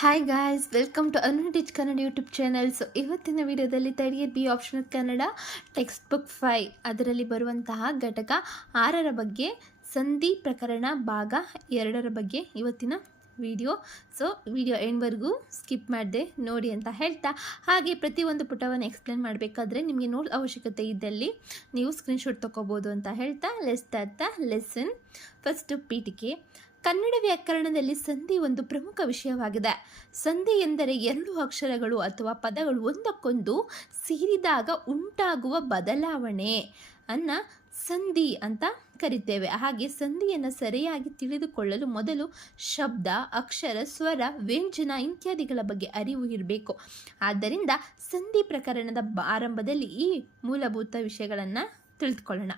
Hi guys, welcome to Anu teach Kannada YouTube channel. So ಇವತ್ತಿನ ವಿಡಿಯೋದಲ್ಲಿ third year B optional Kannada textbook 5 ಅದರಲ್ಲಿ ಬರುವಂತಹ ಘಟಕ 6ರ ಬಗ್ಗೆ ಸಂಧಿ ಪ್ರಕರಣ ಭಾಗ 2ರ ಬಗ್ಗೆ ಇವತ್ತಿನ ವಿಡಿಯೋ. ಸೊ ವಿಡಿಯೋ ಎಂಡ್ವರೆಗೂ ಸ್ಕಿಪ್ ಮಾಡದೆ ನೋಡಿ ಅಂತ ಹೇಳ್ತಾ, ಹಾಗೆ ಪ್ರತಿಯೊಂದು ಪುಟವನ್ನು ಎಕ್ಸ್ಪ್ಲೇನ್ ಮಾಡಬೇಕಾದ್ರೆ ನಿಮಗೆ ನೋಟ್ ಅವಶ್ಯಕತೆ ಇದ್ದಲ್ಲಿ ನೀವು ಸ್ಕ್ರೀನ್ಶಾಟ್ ತೊಗೋಬೋದು ಅಂತ ಹೇಳ್ತಾ, let's start the lesson. First ಪೀಠಿಕೆ. ಕನ್ನಡ ವ್ಯಾಕರಣದಲ್ಲಿ ಸಂಧಿ ಒಂದು ಪ್ರಮುಖ ವಿಷಯವಾಗಿದೆ. ಸಂಧಿ ಎಂದರೆ ಎರಡು ಅಕ್ಷರಗಳು ಅಥವಾ ಪದಗಳು ಒಂದಕ್ಕೊಂದು ಸೇರಿದಾಗ ಉಂಟಾಗುವ ಬದಲಾವಣೆ ಅನ್ನ ಸಂಧಿ ಅಂತ ಕರಿತೇವೆ. ಹಾಗೆ ಸಂಧಿಯನ್ನು ಸರಿಯಾಗಿ ತಿಳಿದುಕೊಳ್ಳಲು ಮೊದಲು ಶಬ್ದ, ಅಕ್ಷರ, ಸ್ವರ, ವ್ಯಂಜನ ಇತ್ಯಾದಿಗಳ ಬಗ್ಗೆ ಅರಿವು ಇರಬೇಕು. ಆದ್ದರಿಂದ ಸಂಧಿ ಪ್ರಕರಣದ ಆರಂಭದಲ್ಲಿ ಈ ಮೂಲಭೂತ ವಿಷಯಗಳನ್ನು ತಿಳಿದುಕೊಳ್ಳೋಣ.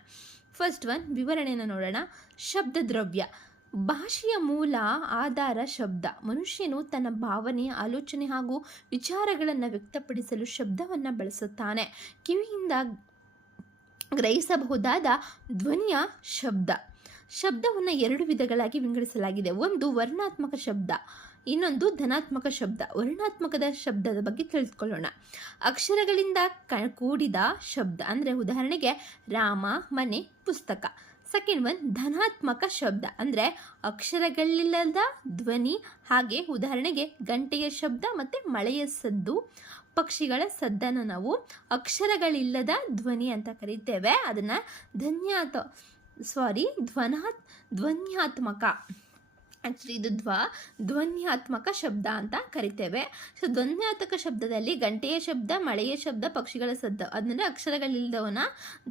ಫಸ್ಟ್ ಒನ್, ವಿವರಣೆಯನ್ನು ನೋಡೋಣ. ಶಬ್ದ ದ್ರವ್ಯ. ಭಾಷೆಯ ಮೂಲ ಆಧಾರ ಶಬ್ದ. ಮನುಷ್ಯನು ತನ್ನ ಭಾವನೆ, ಆಲೋಚನೆ ಹಾಗೂ ವಿಚಾರಗಳನ್ನು ವ್ಯಕ್ತಪಡಿಸಲು ಶಬ್ದವನ್ನು ಬಳಸುತ್ತಾನೆ. ಕಿವಿಯಿಂದ ಗ್ರಹಿಸಬಹುದಾದ ಧ್ವನಿಯ ಶಬ್ದ. ಶಬ್ದವನ್ನು ಎರಡು ವಿಧಗಳಾಗಿ ವಿಂಗಡಿಸಲಾಗಿದೆ. ಒಂದು ವರ್ಣಾತ್ಮಕ ಶಬ್ದ, ಇನ್ನೊಂದು ಧನಾತ್ಮಕ ಶಬ್ದ. ವರ್ಣಾತ್ಮಕದ ಶಬ್ದದ ಬಗ್ಗೆ ತಿಳಿದುಕೊಳ್ಳೋಣ. ಅಕ್ಷರಗಳಿಂದ ಕೂಡಿದ ಶಬ್ದ, ಅಂದರೆ ಉದಾಹರಣೆಗೆ ರಾಮ, ಮನೆ, ಪುಸ್ತಕ. ಸೆಕೆಂಡ್ ಒನ್, ಧನಾತ್ಮಕ ಶಬ್ದ, ಅಂದರೆ ಅಕ್ಷರಗಳಿಲ್ಲದ ಧ್ವನಿ. ಹಾಗೆ ಉದಾಹರಣೆಗೆ ಗಂಟೆಯ ಶಬ್ದ ಮತ್ತು ಮಳೆಯ ಸದ್ದು, ಪಕ್ಷಿಗಳ ಸದ್ದನ್ನು ನಾವು ಅಕ್ಷರಗಳಿಲ್ಲದ ಧ್ವನಿ ಅಂತ ಕರಿತೇವೆ. ಅದನ್ನು ಧ್ವನ್ಯಾತ್ಮಕ, ಆ್ಯಕ್ಚುಲಿ ಇದು ಧ್ವನ್ಯಾತ್ಮಕ ಶಬ್ದ ಅಂತ ಕರಿತೇವೆ. ಸೊ ಧ್ವನ್ಯಾತ್ಮಕ ಶಬ್ದದಲ್ಲಿ ಗಂಟೆಯ ಶಬ್ದ, ಮಳೆಯ ಶಬ್ದ, ಪಕ್ಷಿಗಳ ಸದ್ದು, ಅದನ್ನು ಅಕ್ಷರಗಳಿಲ್ಲದವನ್ನ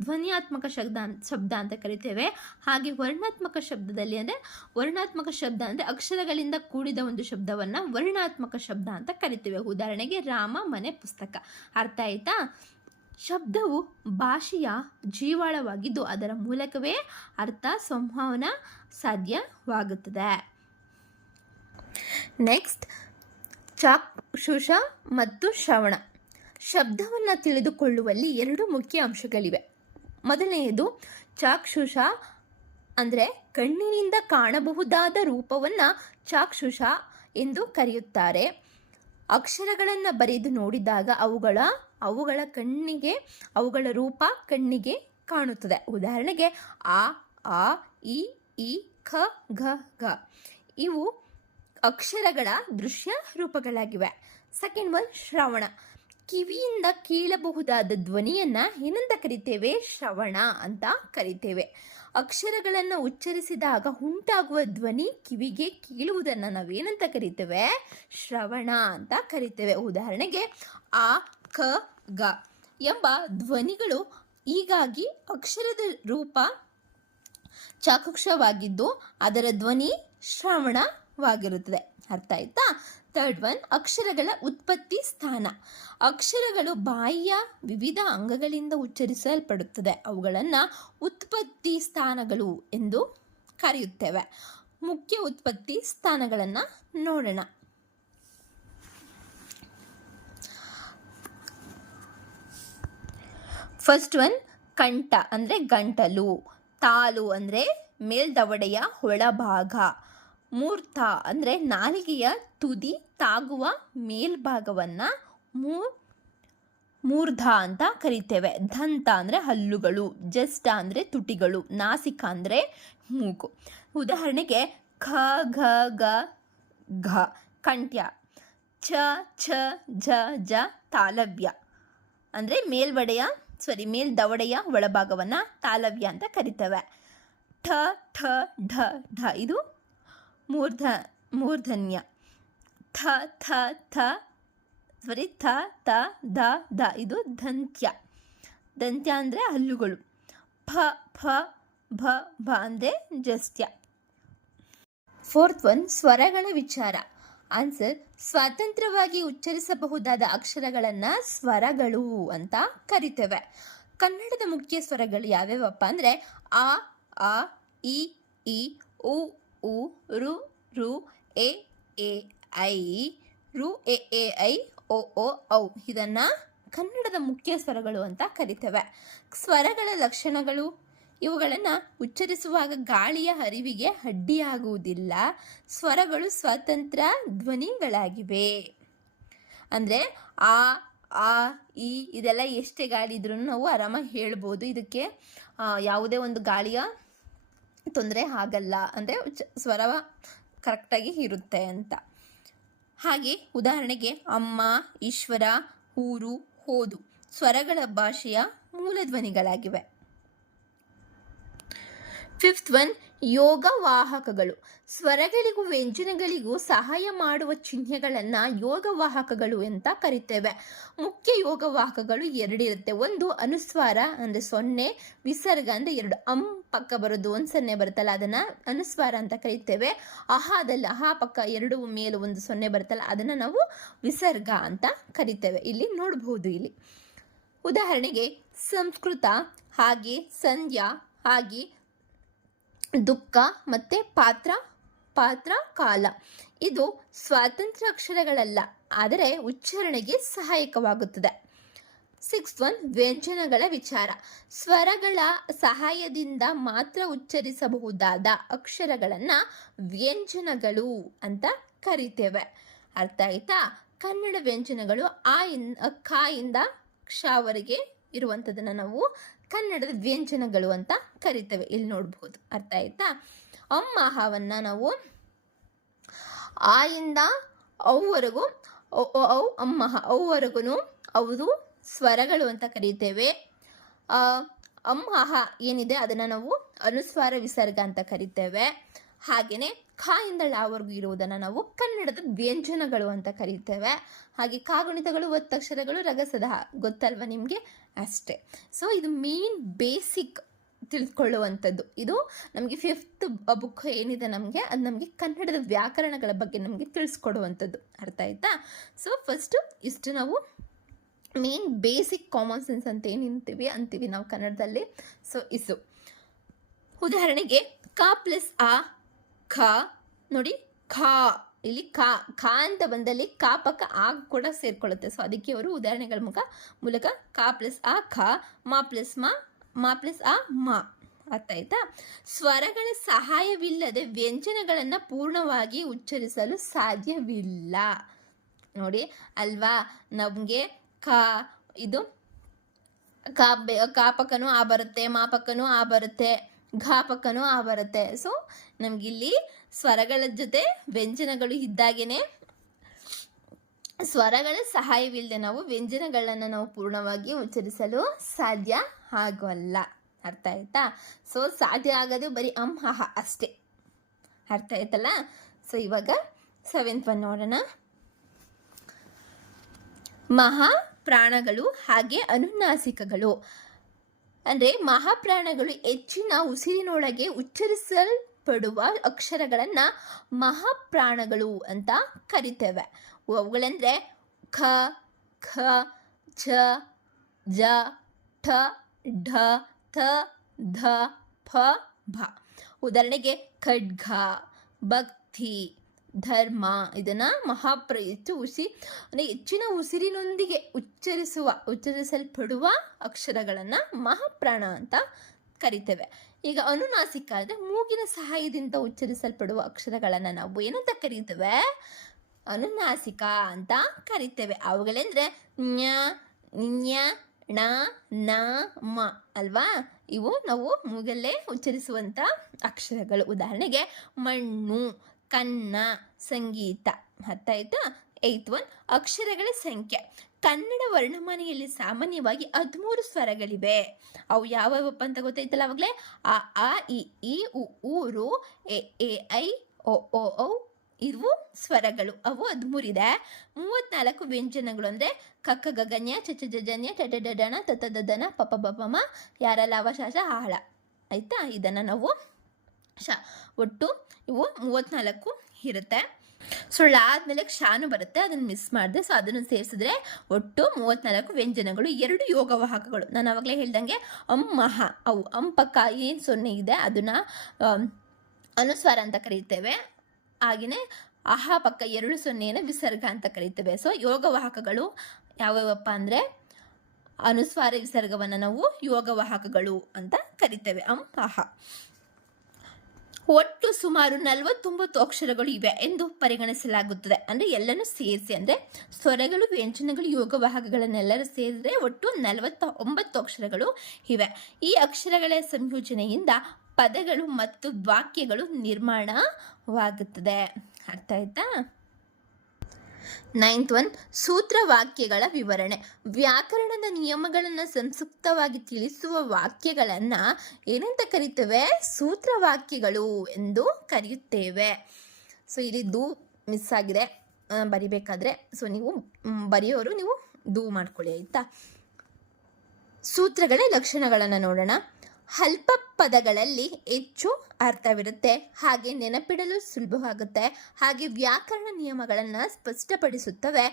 ಧ್ವನ್ಯಾತ್ಮಕ ಶಬ್ದ ಅಂತ ಕರಿತೇವೆ. ಹಾಗೆ ವರ್ಣಾತ್ಮಕ ಶಬ್ದದಲ್ಲಿ ವರ್ಣಾತ್ಮಕ ಶಬ್ದ ಅಂದರೆ ಅಕ್ಷರಗಳಿಂದ ಕೂಡಿದ ಒಂದು ಶಬ್ದವನ್ನು ವರ್ಣಾತ್ಮಕ ಶಬ್ದ ಅಂತ ಕರಿತೇವೆ. ಉದಾಹರಣೆಗೆ ರಾಮ, ಮನೆ, ಪುಸ್ತಕ. ಅರ್ಥ ಆಯ್ತಾ? ಶಬ್ದವು ಭಾಷೆಯ ಜೀವಾಳವಾಗಿದ್ದು ಅದರ ಮೂಲಕವೇ ಅರ್ಥ ಸಂವಹನ ಸಾಧ್ಯವಾಗುತ್ತದೆ. ನೆಕ್ಸ್ಟ್, ಚಾಕ್ಷುಷ ಮತ್ತು ಶ್ರವಣ. ಶಬ್ದವನ್ನು ತಿಳಿದುಕೊಳ್ಳುವಲ್ಲಿ ಎರಡು ಮುಖ್ಯ ಅಂಶಗಳಿವೆ. ಮೊದಲನೆಯದು ಚಾಕ್ಷುಷ, ಅಂದರೆ ಕಣ್ಣಿನಿಂದ ಕಾಣಬಹುದಾದ ರೂಪವನ್ನು ಚಾಕ್ಷುಷ ಎಂದು ಕರೆಯುತ್ತಾರೆ. ಅಕ್ಷರಗಳನ್ನು ಬರೆದು ನೋಡಿದಾಗ ಅವುಗಳ ರೂಪ ಕಣ್ಣಿಗೆ ಕಾಣುತ್ತದೆ. ಉದಾಹರಣೆಗೆ ಆ, ಆ, ಈ, ಖ, ಘ, ಘ. ಇವು ಅಕ್ಷರಗಳ ದೃಶ್ಯ ರೂಪಗಳಾಗಿವೆ. ಸೆಕೆಂಡ್ ಒನ್, ಶ್ರವಣ. ಕಿವಿಯಿಂದ ಕೇಳಬಹುದಾದ ಧ್ವನಿಯನ್ನು ಏನಂತ ಕರಿತೇವೆ? ಶ್ರವಣ ಅಂತ ಕರಿತೇವೆ. ಅಕ್ಷರಗಳನ್ನು ಉಚ್ಚರಿಸಿದಾಗ ಉಂಟಾಗುವ ಧ್ವನಿ ಕಿವಿಗೆ ಕೇಳುವುದನ್ನು ನಾವೇನಂತ ಕರಿತೇವೆ? ಶ್ರವಣ ಅಂತ ಕರಿತೇವೆ. ಉದಾಹರಣೆಗೆ ಆ, ಕ, ಗ ಎಂಬ ಧ್ವನಿಗಳು. ಹೀಗಾಗಿ ಅಕ್ಷರದ ರೂಪ ಚಾಕ್ಷುಷವಾಗಿದ್ದು ಅದರ ಧ್ವನಿ ಶ್ರವಣವಾಗಿರುತ್ತದೆ. ಅರ್ಥ ಆಯ್ತಾ? ಥರ್ಡ್ ಒನ್, ಅಕ್ಷರಗಳ ಉತ್ಪತ್ತಿ ಸ್ಥಾನ. ಅಕ್ಷರಗಳು ಬಾಯಿಯ ವಿವಿಧ ಅಂಗಗಳಿಂದ ಉಚ್ಚರಿಸಲ್ಪಡುತ್ತದೆ. ಅವುಗಳನ್ನು ಉತ್ಪತ್ತಿ ಸ್ಥಾನಗಳು ಎಂದು ಕರೆಯುತ್ತೇವೆ. ಮುಖ್ಯ ಉತ್ಪತ್ತಿ ಸ್ಥಾನಗಳನ್ನು ನೋಡೋಣ. ಫಸ್ಟ್ ಒನ್, ಕಂಠ ಅಂದರೆ ಗಂಟಲು. ತಾಲು ಅಂದರೆ ಮೇಲ್ದವಡೆಯ ಒಳಭಾಗ. ಮೂರ್ಧ ಅಂದರೆ ನಾಲಿಗೆಯ ತುದಿ ತಾಗುವ ಮೇಲ್ಭಾಗವನ್ನು ಮೂರ್ಧ ಅಂತ ಕರಿತೇವೆ. ದಂತ ಅಂದರೆ ಹಲ್ಲುಗಳು. ಜಸ್ಟ ಅಂದರೆ ತುಟಿಗಳು. ನಾಸಿಕ ಅಂದರೆ ಮೂಗು. ಉದಾಹರಣೆಗೆ ಖ, ಘ, ಗ, ಘ ಕಂಠ್ಯ. ಛ, ಛ, ಝ, ಝ ತಾಲವ್ಯ, ಅಂದರೆ ಮೇಲ್ದವಡೆಯ ಒಳಭಾಗವನ್ನು ತಾಲವ್ಯ ಅಂತ ಕರಿತೇವೆ. ಠ, ಠ, ಢ, ಢ ಇದು ಮೂರ್ಧನ್ಯ. ಥ, ಥ, ಥ, ಥ, ಧ, ಧ ಇದು ದಂತ್ಯ. ದಂತ್ಯ ಅಂದರೆ ಹಲ್ಲುಗಳು. ಫ, ಫ, ಭ, ಭ ಅಂದರೆ ಜಸ್ತ್ಯ. ಫೋರ್ತ್ ಒನ್, ಸ್ವರಗಳ ವಿಚಾರ. ಆನ್ಸರ್, ಸ್ವತಂತ್ರವಾಗಿ ಉಚ್ಚರಿಸಬಹುದಾದ ಅಕ್ಷರಗಳನ್ನು ಸ್ವರಗಳು ಅಂತ ಕರಿತೇವೆ. ಕನ್ನಡದ ಮುಖ್ಯ ಸ್ವರಗಳು ಯಾವ್ಯಾವಪ್ಪ ಅಂದರೆ ಆ, ಇ, ಉ, ರು, ಎ, ಐ, ರು, ಎ, ಐ, ಓ, ಔ. ಇದನ್ನು ಕನ್ನಡದ ಮುಖ್ಯ ಸ್ವರಗಳು ಅಂತ ಕರಿತೇವೆ. ಸ್ವರಗಳ ಲಕ್ಷಣಗಳು ಇವುಗಳನ್ನು ಉಚ್ಚರಿಸುವಾಗ ಗಾಳಿಯ ಹರಿವಿಗೆ ಅಡ್ಡಿಯಾಗುವುದಿಲ್ಲ. ಸ್ವರಗಳು ಸ್ವತಂತ್ರ ಧ್ವನಿಗಳಾಗಿವೆ. ಅಂದರೆ ಆ ಆ ಈ ಇದೆಲ್ಲ ಎಷ್ಟೇ ಗಾಳಿ ಇದ್ರೂ ನಾವು ಆರಾಮಾಗಿ ಹೇಳ್ಬೋದು. ಇದಕ್ಕೆ ಯಾವುದೇ ಒಂದು ಗಾಳಿಯ ತೊಂದರೆ ಆಗಲ್ಲ, ಅಂದರೆ ಸ್ವರ ಕರೆಕ್ಟಾಗಿ ಇರುತ್ತೆ ಅಂತ. ಹಾಗೆ ಉದಾಹರಣೆಗೆ ಅಮ್ಮ, ಈಶ್ವರ, ಊರು, ಹೋದು ಸ್ವರಗಳ ಭಾಷೆಯ ಮೂಲ ಧ್ವನಿಗಳಾಗಿವೆ. Fifth one, ಯೋಗವಾಹಕಗಳು. ಸ್ವರಗಳಿಗೂ ವ್ಯಂಜನಗಳಿಗೂ ಸಹಾಯ ಮಾಡುವ ಚಿಹ್ನೆಗಳನ್ನು ಯೋಗವಾಹಕಗಳು ಅಂತ ಕರಿತೇವೆ. ಮುಖ್ಯ ಯೋಗವಾಹಕಗಳು ಎರಡಿರುತ್ತೆ. ಒಂದು ಅನುಸ್ವಾರ ಅಂದರೆ 0, ವಿಸರ್ಗ ಅಂದರೆ 2. ಪಕ್ಕ ಬರೋದು 1 0 ಬರುತ್ತಲ್ಲ ಅದನ್ನು ಅನುಸ್ವಾರ ಅಂತ ಕರಿತೇವೆ. ಅಹಾದಲ್ಲಿ ಅಹಾ ಪಕ್ಕ 2 ಮೇಲೆ 1 0 ಬರುತ್ತಲ್ಲ ಅದನ್ನು ನಾವು ವಿಸರ್ಗ ಅಂತ ಕರಿತೇವೆ. ಇಲ್ಲಿ ನೋಡಬಹುದು. ಇಲ್ಲಿ ಉದಾಹರಣೆಗೆ ಸಂಸ್ಕೃತ, ಹಾಗೆ ಸಂಧ್ಯಾ, ಹಾಗೆ ದುಃಖ ಮತ್ತು ಪಾತ್ರ ಕಾಲ. ಇದು ಸ್ವಾತಂತ್ರ್ಯ ಅಕ್ಷರಗಳಲ್ಲ, ಆದರೆ ಉಚ್ಚಾರಣೆಗೆ ಸಹಾಯಕವಾಗುತ್ತದೆ. 6th ಒನ್, ವ್ಯಂಜನಗಳ ವಿಚಾರ. ಸ್ವರಗಳ ಸಹಾಯದಿಂದ ಮಾತ್ರ ಉಚ್ಚರಿಸಬಹುದಾದ ಅಕ್ಷರಗಳನ್ನು ವ್ಯಂಜನಗಳು ಅಂತ ಕರಿತೇವೆ. ಅರ್ಥ ಆಯ್ತಾ? ಕನ್ನಡ ವ್ಯಂಜನಗಳು ಕ ಇಂದ ಕ್ಷವರೆಗೆ ಇರುವಂಥದ್ದನ್ನು ನಾವು ಕನ್ನಡದ ವ್ಯಂಜನಗಳು ಅಂತ ಕರಿತೇವೆ. ಇಲ್ಲಿ ನೋಡ್ಬೋದು. ಅರ್ಥ ಆಯ್ತಾ? ಅಮ್ಮಹವನ್ನು ನಾವು ಆ ಇಂದ ಅವ್ವರೆಗೂ ಅಮ್ಮಹ ಅವ್ವರೆಗೂ ಅವು ಸ್ವರಗಳು ಅಂತ ಕರೀತೇವೆ. ಅಮ್ಮಹ ಏನಿದೆ ಅದನ್ನು ನಾವು ಅನುಸ್ವಾರ ವಿಸರ್ಗ ಅಂತ ಕರಿತೇವೆ. ಹಾಗೆಯೇ ಖ ಇಂದ ಳವರೆಗೂ ಇರುವುದನ್ನು ನಾವು ಕನ್ನಡದ ವ್ಯಂಜನಗಳು ಅಂತ ಕರಿತೇವೆ. ಹಾಗೆ ಕಾಗುಣಿತಗಳು, ಒತ್ತಕ್ಷರಗಳು, ರಗಸದ ಗೊತ್ತಲ್ವ ನಿಮಗೆ? ಅಷ್ಟೇ. ಸೊ ಇದು ಮೇನ್ ಬೇಸಿಕ್ ತಿಳ್ಕೊಳ್ಳುವಂಥದ್ದು. ಇದು ನಮಗೆ 5th ಬುಕ್ ಏನಿದೆ ನಮಗೆ ಅದು ನಮಗೆ ಕನ್ನಡದ ವ್ಯಾಕರಣಗಳ ಬಗ್ಗೆ ನಮಗೆ ತಿಳಿಸ್ಕೊಡುವಂಥದ್ದು. ಅರ್ಥ ಆಯ್ತಾ? ಸೊ ಫಸ್ಟು ಇಷ್ಟು ನಾವು ಮೇನ್ ಬೇಸಿಕ್ ಕಾಮನ್ ಸೆನ್ಸ್ ಅಂತ ಏನಿಂತೀವಿ ಅಂತೀವಿ ನಾವು ಕನ್ನಡದಲ್ಲಿ. ಸೊ ಇಸು ಉದಾಹರಣೆಗೆ ಕ ಪ್ಲಸ್ ಆ ಖ ನೋಡಿ. ಖ ಇಲ್ಲಿ ಖ ಅಂತ ಬಂದಲ್ಲಿ ಕ ಪಕ್ಕ ಆ ಕೂಡ ಸೇರ್ಕೊಳ್ಳುತ್ತೆ. ಸೊ ಅದಕ್ಕೆ ಅವರು ಉದಾಹರಣೆಗಳ ಮೂಲಕ ಕ ಪ್ಲಸ್ ಆ ಖ, ಮಾ ಪ್ಲಸ್ ಆ ಮಾ. ಅರ್ಥ ಆಯ್ತಾ? ಸ್ವರಗಳ ಸಹಾಯವಿಲ್ಲದೆ ವ್ಯಂಜನಗಳನ್ನು ಪೂರ್ಣವಾಗಿ ಉಚ್ಚರಿಸಲು ಸಾಧ್ಯವಿಲ್ಲ. ನೋಡಿ ಅಲ್ವಾ? ನಮಗೆ ಇದು ಕ ಪಕ್ಕನೂ ಆ ಬರುತ್ತೆ, ಮಾ ಪಕ್ಕನೂ ಆ ಬರುತ್ತೆ, ಘ ಪಕ್ಕನೂ ಆ ಬರುತ್ತೆ. ಸೊ ನಮಗಿಲ್ಲಿ ಸ್ವರಗಳ ಜೊತೆ ವ್ಯಂಜನಗಳು ಇದ್ದಾಗೇನೆ ಸ್ವರಗಳ ಸಹಾಯವಿಲ್ಲದೆ ನಾವು ವ್ಯಂಜನಗಳನ್ನು ನಾವು ಪೂರ್ಣವಾಗಿ ಉಚ್ಚರಿಸಲು ಸಾಧ್ಯ ಆಗೋಲ್ಲ. ಅರ್ಥ ಆಯ್ತಾ? ಸೊ ಸಾಧ್ಯ ಆಗೋದು ಬರೀ ಹಹ ಅಷ್ಟೇ. ಅರ್ಥ ಆಯ್ತಲ್ಲ? ಸೊ ಇವಾಗ 7th ಒನ್ ನೋಡೋಣ. ಮಹಾಪ್ರಾಣಗಳು ಹಾಗೆ ಅನುನಾಸಿಕಗಳು. ಅಂದರೆ ಮಹಾಪ್ರಾಣಗಳು ಹೆಚ್ಚಿನ ಉಸಿರಿನೊಳಗೆ ಉಚ್ಚರಿಸಲ್ಪಡುವ ಅಕ್ಷರಗಳನ್ನು ಮಹಾಪ್ರಾಣಗಳು ಅಂತ ಕರಿತೇವೆ. ಅವುಗಳೆಂದರೆ ಖ, ಖ, ಛ, ಜ, ಠ, ಢ, ಥ, ಧ, ಫ, ಭ. ಉದಾಹರಣೆಗೆ ಖಡ್ಗ, ಭಕ್ತಿ, ಧರ್ಮ. ಇದನ್ನು ಹೆಚ್ಚಿನ ಉಸಿರಿನೊಂದಿಗೆ ಉಚ್ಚರಿಸಲ್ಪಡುವ ಅಕ್ಷರಗಳನ್ನು ಮಹಾಪ್ರಾಣ ಅಂತ ಕರಿತೇವೆ. ಈಗ ಅನುನಾಸಿಕ ಅಂದರೆ ಮೂಗಿನ ಸಹಾಯದಿಂದ ಉಚ್ಚರಿಸಲ್ಪಡುವ ಅಕ್ಷರಗಳನ್ನು ನಾವು ಏನಂತ ಕರೀತೇವೆ? ಅನುನಾಸಿಕ ಅಂತ ಕರಿತೇವೆ. ಅವುಗಳೆಂದರೆ ಞ, ಞ, ಣ, ನ, ಮ ಅಲ್ವಾ? ಇವು ನಾವು ಮೂಗಲ್ಲೇ ಉಚ್ಚರಿಸುವಂಥ ಅಕ್ಷರಗಳು. ಉದಾಹರಣೆಗೆ ಮಣ್ಣು, ಕನ್ನ, ಸಂಗೀತ. ಅರ್ಥ ಆಯ್ತಾ? 8th ಒನ್, ಅಕ್ಷರಗಳ ಸಂಖ್ಯೆ. ಕನ್ನಡ ವರ್ಣಮಾಲೆಯಲ್ಲಿ ಸಾಮಾನ್ಯವಾಗಿ 13 ಸ್ವರಗಳಿವೆ. ಅವು ಯಾವ್ಯಾವಪ್ಪ ಅಂತ ಗೊತ್ತಾಯ್ತಲ್ಲ ಅವಾಗಲೇ? ಅ, ಆ, ಇ, ಉ, ರು, ಎ, ಐ, ಒ, ಔ ಇವು ಸ್ವರಗಳು. ಅವು 13 ಇದೆ. 34 ವ್ಯಂಜನಗಳು ಅಂದರೆ ಕಕ್ಕ ಗಗನ್ಯ, ಚಚ ಜಜನ್ಯ, ಟಟ ಡಡಣ, ತತ ದದನ, ಪಪ ಬಪಮ, ಯಾರ ಲಾವ ಶಾಶ ಆಹಳ. ಆಯಿತಾ? ಇದನ್ನು ನಾವು ಒಟ್ಟು ಇವು 34 ಇರುತ್ತೆ. ಸುಳ್ಳು ಆದಮೇಲೆ ಕ್ಷಾನು ಬರುತ್ತೆ, ಅದನ್ನು ಮಿಸ್ ಮಾಡಿದೆ. ಸೊ ಅದನ್ನು ಸೇರಿಸಿದ್ರೆ ಒಟ್ಟು 34 ವ್ಯಂಜನಗಳು, 2 ಯೋಗವಾಹಕಗಳು. ನಾನು ಆವಾಗಲೇ ಹೇಳ್ದಂಗೆ ಅಮ್ಮಹ ಅವು ಪಕ್ಕ ಏನು 0 ಇದೆ ಅದನ್ನು ಅನುಸ್ವಾರ ಅಂತ ಕರೀತೇವೆ. ಹಾಗೆಯೇ ಅಹ ಪಕ್ಕ 2 0 ವಿಸರ್ಗ ಅಂತ ಕರೀತೇವೆ. ಸೊ ಯೋಗವಾಹಕಗಳು ಯಾವ್ಯಾವಪ್ಪ ಅಂದರೆ ಅನುಸ್ವಾರ ವಿಸರ್ಗವನ್ನು ನಾವು ಯೋಗವಾಹಕಗಳು ಅಂತ ಕರಿತೇವೆ. ಅಹ. ಒಟ್ಟು ಸುಮಾರು 49 ಅಕ್ಷರಗಳು ಇವೆ ಎಂದು ಪರಿಗಣಿಸಲಾಗುತ್ತದೆ. ಅಂದರೆ ಎಲ್ಲನೂ ಸೇರಿಸಿ, ಅಂದರೆ ಸ್ವರಗಳು, ವ್ಯಂಜನಗಳು, ಯೋಗವಾಹಕಗಳನ್ನೆಲ್ಲರೂ ಸೇರಿದ್ರೆ ಒಟ್ಟು 49 ಅಕ್ಷರಗಳು ಇವೆ. ಈ ಅಕ್ಷರಗಳ ಸಂಯೋಜನೆಯಿಂದ ಪದಗಳು ಮತ್ತು ವಾಕ್ಯಗಳು ನಿರ್ಮಾಣವಾಗುತ್ತದೆ. ಅರ್ಥ ಆಯ್ತಾ? 9th ಒನ್, ಸೂತ್ರವಾಕ್ಯಗಳ ವಿವರಣೆ. ವ್ಯಾಕರಣದ ನಿಯಮಗಳನ್ನು ಸಂಕ್ಷಿಪ್ತವಾಗಿ ತಿಳಿಸುವ ವಾಕ್ಯಗಳನ್ನು ಏನಂತ ಕರಿತೇವೆ? ಸೂತ್ರವಾಕ್ಯಗಳು ಎಂದು ಕರೆಯುತ್ತೇವೆ. ಸೊ ಇಲ್ಲಿ ದು ಮಿಸ್ ಆಗಿದೆ ಬರಿಬೇಕಾದ್ರೆ. ಸೊ ನೀವು ಬರೆಯೋರು ನೀವು ದು ಮಾಡ್ಕೊಳ್ಳಿ, ಆಯಿತಾ? ಸೂತ್ರಗಳ ಲಕ್ಷಣಗಳನ್ನು ನೋಡೋಣ. ಅಲ್ಪ ಪದಗಳಲ್ಲಿ ಹೆಚ್ಚು ಅರ್ಥವಿರುತ್ತೆ, ಹಾಗೆ ನೆನಪಿಡಲು ಸುಲಭವಾಗುತ್ತೆ, ಹಾಗೆ ವ್ಯಾಕರಣ ನಿಯಮಗಳನ್ನು ಸ್ಪಷ್ಟಪಡಿಸುತ್ತವೆ,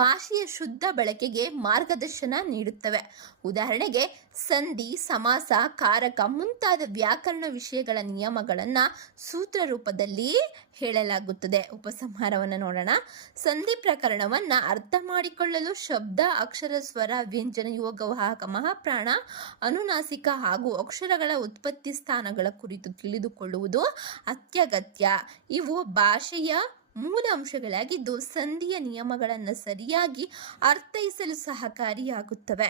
ಭಾಷೆಯ ಶುದ್ಧ ಬಳಕೆಗೆ ಮಾರ್ಗದರ್ಶನ ನೀಡುತ್ತವೆ. ಉದಾಹರಣೆಗೆ ಸಂಧಿ, ಸಮಾಸ, ಕಾರಕ ಮುಂತಾದ ವ್ಯಾಕರಣ ವಿಷಯಗಳ ನಿಯಮಗಳನ್ನು ಸೂತ್ರ ರೂಪದಲ್ಲಿ ಹೇಳಲಾಗುತ್ತದೆ. ಉಪಸಂಹಾರವನ್ನು ನೋಡೋಣ. ಸಂಧಿ ಪ್ರಕರಣವನ್ನು ಅರ್ಥ ಮಾಡಿಕೊಳ್ಳಲು ಶಬ್ದ, ಅಕ್ಷರ, ಸ್ವರ, ವ್ಯಂಜನ, ಯೋಗವಾಹಕ, ಮಹಾಪ್ರಾಣ, ಅನುನಾಸಿಕ ಹಾಗೂ ಅಕ್ಷರಗಳ ಉತ್ಪತ್ತಿ ಸ್ಥಾನಗಳ ಕುರಿತು ತಿಳಿದುಕೊಳ್ಳುವುದು ಅತ್ಯಗತ್ಯ. ಇವು ಭಾಷೆಯ ಮೂಲ ಅಂಶಗಳಾಗಿದ್ದು ಸಂಧಿಯ ನಿಯಮಗಳನ್ನು ಸರಿಯಾಗಿ ಅರ್ಥೈಸಲು ಸಹಕಾರಿಯಾಗುತ್ತವೆ.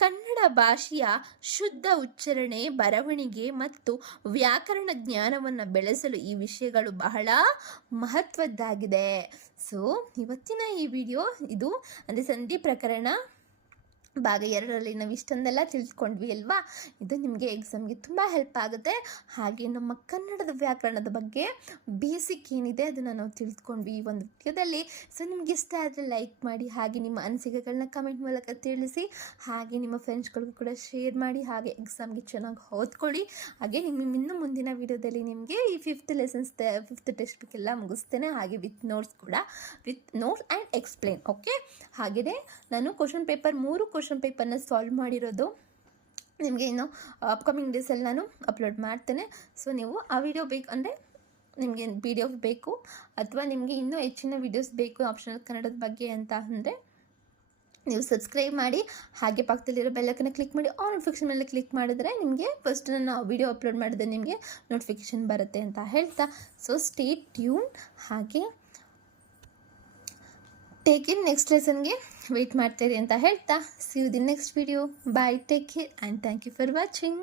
ಕನ್ನಡ ಭಾಷೆಯ ಶುದ್ಧ ಉಚ್ಚಾರಣೆ, ಬರವಣಿಗೆ ಮತ್ತು ವ್ಯಾಕರಣ ಜ್ಞಾನವನ್ನು ಬೆಳೆಸಲು ಈ ವಿಷಯಗಳು ಬಹಳ ಮಹತ್ವದ್ದಾಗಿದೆ. ಸೊ ಇವತ್ತಿನ ಈ ವಿಡಿಯೋ ಇದು ಅಂದರೆ ಸಂಧಿ ಪ್ರಕರಣ ಭಾಗ 2ರಲ್ಲಿ ನಾವು ಇಷ್ಟೊಂದೆಲ್ಲ ತಿಳ್ಕೊಂಡ್ವಿ ಅಲ್ವಾ? ಇದು ನಿಮಗೆ ಎಕ್ಸಾಮ್ಗೆ ತುಂಬ ಹೆಲ್ಪ್ ಆಗುತ್ತೆ. ಹಾಗೆ ನಮ್ಮ ಕನ್ನಡದ ವ್ಯಾಕರಣದ ಬಗ್ಗೆ ಬೇಸಿಕ್ ಏನಿದೆ ಅದನ್ನು ನಾವು ತಿಳ್ಕೊಂಡ್ವಿ ಈ ಒಂದು ವಿಡಿಯೋದಲ್ಲಿ. ಸೊ ನಿಮ್ಗೆ ಇಷ್ಟ ಆದರೆ ಲೈಕ್ ಮಾಡಿ, ಹಾಗೆ ನಿಮ್ಮ ಅನಿಸಿಕೆಗಳನ್ನ ಕಮೆಂಟ್ ಮೂಲಕ ತಿಳಿಸಿ, ಹಾಗೆ ನಿಮ್ಮ ಫ್ರೆಂಡ್ಸ್ಗಳಿಗೂ ಕೂಡ ಶೇರ್ ಮಾಡಿ, ಹಾಗೆ ಎಕ್ಸಾಮ್ಗೆ ಚೆನ್ನಾಗಿ ಓದ್ಕೊಳ್ಳಿ. ಹಾಗೆ ಇನ್ನು ಮುಂದಿನ ವಿಡಿಯೋದಲ್ಲಿ ನಿಮಗೆ ಈ 5th ಟೆಕ್ಸ್ಟ್ ಬುಕ್ ಎಲ್ಲ ಮುಗಿಸ್ತೇನೆ, ಹಾಗೆ with notes and explain. Okay, ಹಾಗೆಯೇ ನಾನು ಮೂರು ಕ್ವಶನ್ ಪೇಪರ್ನ ಸಾಲ್ವ್ ಮಾಡಿರೋದು ನಿಮಗೆ ಇನ್ನು ಅಪ್ಕಮಿಂಗ್ ಡೇಸಲ್ಲಿ ನಾನು ಅಪ್ಲೋಡ್ ಮಾಡ್ತೇನೆ. ಸೊ ನೀವು ಆ ವಿಡಿಯೋ ಬೇಕು ಅಂದರೆ ನಿಮಗೆ PDF ಬೇಕು, ಅಥವಾ ನಿಮಗೆ ಇನ್ನೂ ಹೆಚ್ಚಿನ ವಿಡಿಯೋಸ್ ಬೇಕು ಆಪ್ಷನಲ್ ಕನ್ನಡದ ಬಗ್ಗೆ ಅಂತ ಅಂದರೆ ನೀವು ಸಬ್ಸ್ಕ್ರೈಬ್ ಮಾಡಿ, ಹಾಗೆ ಪಕ್ಕದಲ್ಲಿರೋ ಬೆಲ್ಲಕ್ಕನ್ನು ಕ್ಲಿಕ್ ಮಾಡಿ ಆಲ್ ನೋಟಿಫಿಕೇಷನ್ ಮೇಲೆ ಕ್ಲಿಕ್ ಮಾಡಿದ್ರೆ ನಿಮಗೆ ಫಸ್ಟ್ ನಾನು ವಿಡಿಯೋ ಅಪ್ಲೋಡ್ ಮಾಡಿದ್ರೆ ನಿಮಗೆ ನೋಟಿಫಿಕೇಷನ್ ಬರುತ್ತೆ ಅಂತ ಹೇಳ್ತಾ, ಸೊ ಸ್ಟೇ ಟ್ಯೂನ್. ಹಾಗೆ ಟೇಕ್ ಇನ್ ನೆಕ್ಸ್ಟ್ ಲೆಸನ್ಗೆ ವೆಯ್ಟ್ ಮಾಡ್ತೀರಿ ಅಂತ ಹೇಳ್ತಾ, see you the next video. Bye, take care and thank you for watching.